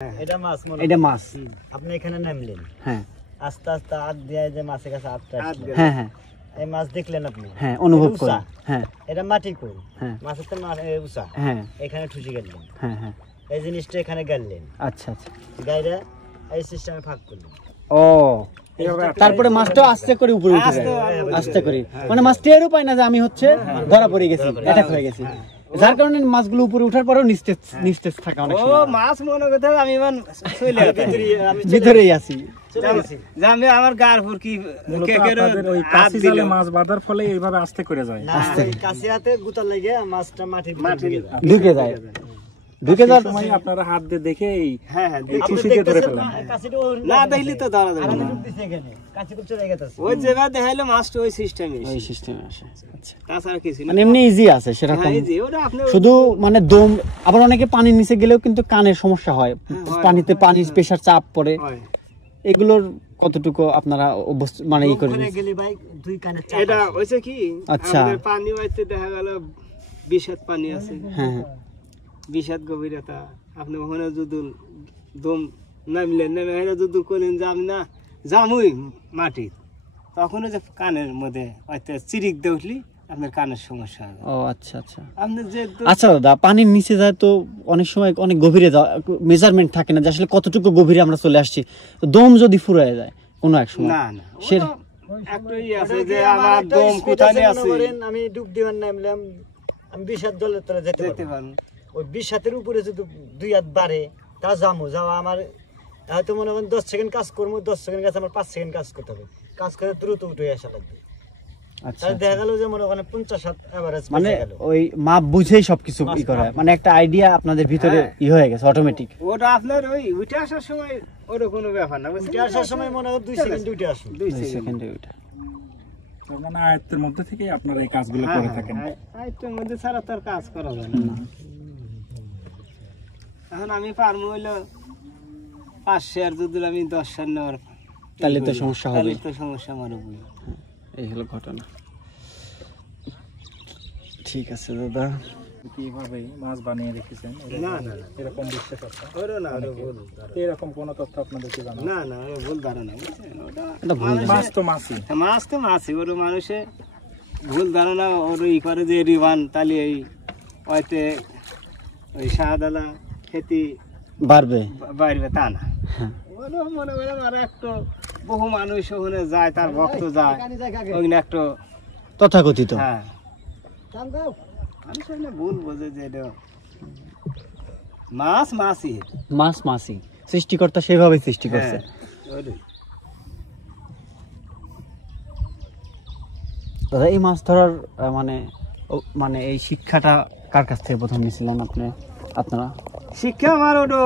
এটা মাছ মনে এটা মাছ আপনি এখানে নামলেন হ্যাঁ আস্তে আস্তে হাত দিয়ে যে মাছের কাছে হাতটা আসলো হ্যাঁ হ্যাঁ এই মাছ দেখলেন আপনি হ্যাঁ অনুভব এটা করেন উঁচা। হ্যাঁ এটা মাটি কই হ্যাঁ মাছের তো উঁচা হ্যাঁ এখানে ঠুসি গেলেন হ্যাঁ হ্যাঁ এই জিনিসটা এখানে গেলেন আচ্ছা আচ্ছা গাইরা এই সিস্টেমে ভাগ করলেন ও তারপরে মাছটা আস্তে করে উপরে উঠে যায় আস্তে করে মানে মাছ টেরও পায় না যে আমি হচ্ছে ধরা পড়ে গেছি অ্যাটাক হয়ে গেছি যার কারণে মাছগুলো উপরে ওঠার পরেও নিস্তেজ নিস্তেজ থাকে অনেক সময় মাছ মনে করতে আমি মান চলে ভিতরেই আছি যে আমি আমার গার ফুরকি ওই কাঁচি জালে মাছ বাঁধার ফলে এইভাবে আস্তে করে যায় না এই কাছে হাতে গুতা লাগে মাছটা মাটির ঢুকে যায় ঢুকে যাওয়ার সময় আপনারা হাত দিয়ে দেখে হ্যাঁ হ্যাঁ এই খুশি দিয়ে ধরে ফেলেন না দেখলি তো ধরা যাবে না কাছে কুচে রেখে গেছে ওই যেভাবে দেখাইলো মাছটা ওই সিস্টেমে ওই সিস্টেমে আসে আচ্ছা তাছাড়া কিছু না মানে এমনি ইজি আছে সেরকম হ্যাঁ এই যে ওটা আপনি শুধু মানে দম আবার অনেকে পানির নিচে গেলেও কিন্তু কানের সমস্যা হয় পানিতে পানির প্রেসার চাপ পড়ে হয় এগুলোর কতটুকু আপনারা মানে ই করে ওখানে গেলি ভাই দুই কানে চাপ এটা আসে। হইছে কি আচ্ছা। আমাদের পানি হইতে দেখা গেল 20 হাত পানি আছে হ্যাঁ হ্যাঁ 20 হাত গভীরতা আপনি ওখানে যদি দম নামলেন নেমে হেরে যদি করেন যে আমি না জামুই মাটি তখন যে কানের মধ্যে হয়তো চিরিক দিয়ে উঠলি আপনার কানের সমস্যা হবে ও আচ্ছা আচ্ছা আপনি যে আচ্ছা দাদা পানির নিচে যায় তো অনেক সময় অনেক গভীরে মেজারমেন্ট থাকে না যে আসলে কতটুকু গভীরে আমরা চলে আসছি তো দম যদি ফুরায় যায় কোনো এক সময় না না সে- একটাই আছে ওটা কি যে আমার আমার একটা দম speed কোথায় আছে মনে আছে করেন, আমি ডুব দিবার নামলাম আমি 20 হাত জলের তলে যেতে যেতে পারবো পারেন ওই 20 হাতের উপরে যদি 2 হাত বাড়ে তা যাওয়া আমার হয়তো মনে করেন 10 সেকেন্ড কাজ করবো 10 সেকেন্ড কাজ আমার 5 সেকেন্ড কাজ করতে হবে কাজ করে দ্রুত উঠে আসা লাগবে আচ্ছা তাহলে দেখা গেল যে মনে করেন 50 হাত এভারেজ মানে ওই মাপ বুঝেই সবকিছু ই করা হয়। মানে একটা আইডিয়া আপনাদের ভিতরে ই হয়ে গেছে অটোমেটিক ওটা আপনার ওই উঠে আসার সময় ওর কোনো ব্যাপার না উঠে আসার সময় মনে হয় 2 সেকেন্ড উঠে আসুন 2 2 সেকেন্ড সেকেন্ডে ওইটা তার মানে আয়ত্তের মধ্যে থেকে আপনারা এই কাজগুলো করে থাকেন আইটের মধ্যে ছাড়া তার কাজ করা যায় না এখন আমি পারবো হইলো 5 শেয়ার যদি আমি 10 শেয়ার নেওয়ার তাহলে তো সমস্যা হবে তাহলে তো সমস্যা আমার উপরে এই হলো ঘটনা ঠিক আছে দাদা কিভাবে মাছ বানিয়ে রেখেছেন না না না এরকম বিশ্বাস আছে ওরে না ওরে ভুল এরকম কোনো তথ্য আপনাদের কি জানা না না ওরে ভুল ধারণা বুঝছেন ওটা এটা ভুল মাছ তো মাছই মাছ তো মাছই ওর মানুষে ভুল ধারণা ওর ই করে যে রিবান তাহলে এই হয়তো ওই শাহদালা খেতি বাড়বে বাড়বে তা না হ্যাঁ ওরা মনে করেন আর একটু বহু মানুষ ওখানে যায় তার ভক্ত যায় ওখানে একটু তথাকথিত হ্যাঁ মানুষ ওখানে ভুল বোঝে যে এটা মাছ মাছই মাছ মাছই সৃষ্টিকর্তা সেভাবে সৃষ্টি করছে ওটাই। দাদা এই মাছ ধরার মানে এই শিক্ষাটা কার কাছ থেকে প্রথম নিয়েছিলেন আপনারা শিক্ষা আমার ওটা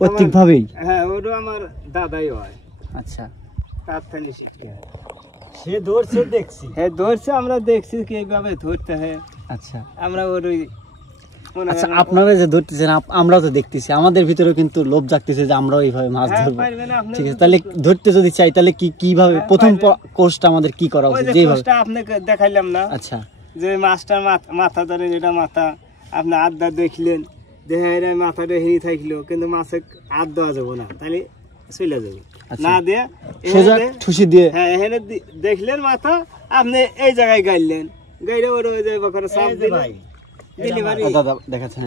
প্রত্যেকভাবেই হ্যাঁ ওটা আমার দাদাই হয় আচ্ছা তার থেকে শিক্ষা সে ধরছে দেখছি হ্যাঁ ধরছে আমরা দেখছি কিভাবে ধরতে হয় আচ্ছা আমরা ওর ওই মনে আচ্ছা করেন- আপনারা যে ধরতেছেন আমরাও তো দেখতেছি আমাদের ভিতরেও কিন্তু লোভ জাগতেছে যে আমরাও এইভাবে মাছ হ্যাঁ, ধরবো পারবেন আপনি। ঠিক আছে তাহলে ধরতে যদি চাই তাহলে কিভাবে প্রথম কোর্সটা আমাদের কি করা ওই উচিত যে যেভাবে কোষটা আপনাকে দেখাইলাম না আচ্ছা যে মাছটার মাথা ধরেন এটা মাথা আপনি আড্ডা দেখলেন দেখা এরা মাথাটা হেরি থাকলো কিন্তু মাছে হাত দেওয়া যাবো না তাহলে চলে যাবে আচ্ছা। না দিয়ে সোজা ঠুসি দিয়ে হ্যাঁ এখানে দেখলেন মাথা আপনি এই জায়গায় গাইলেন গাইলে ওর ওই যে বকরে চাপ এই যে দিলেন ভাই ডেলিভারি দাদা দেখাচ্ছেন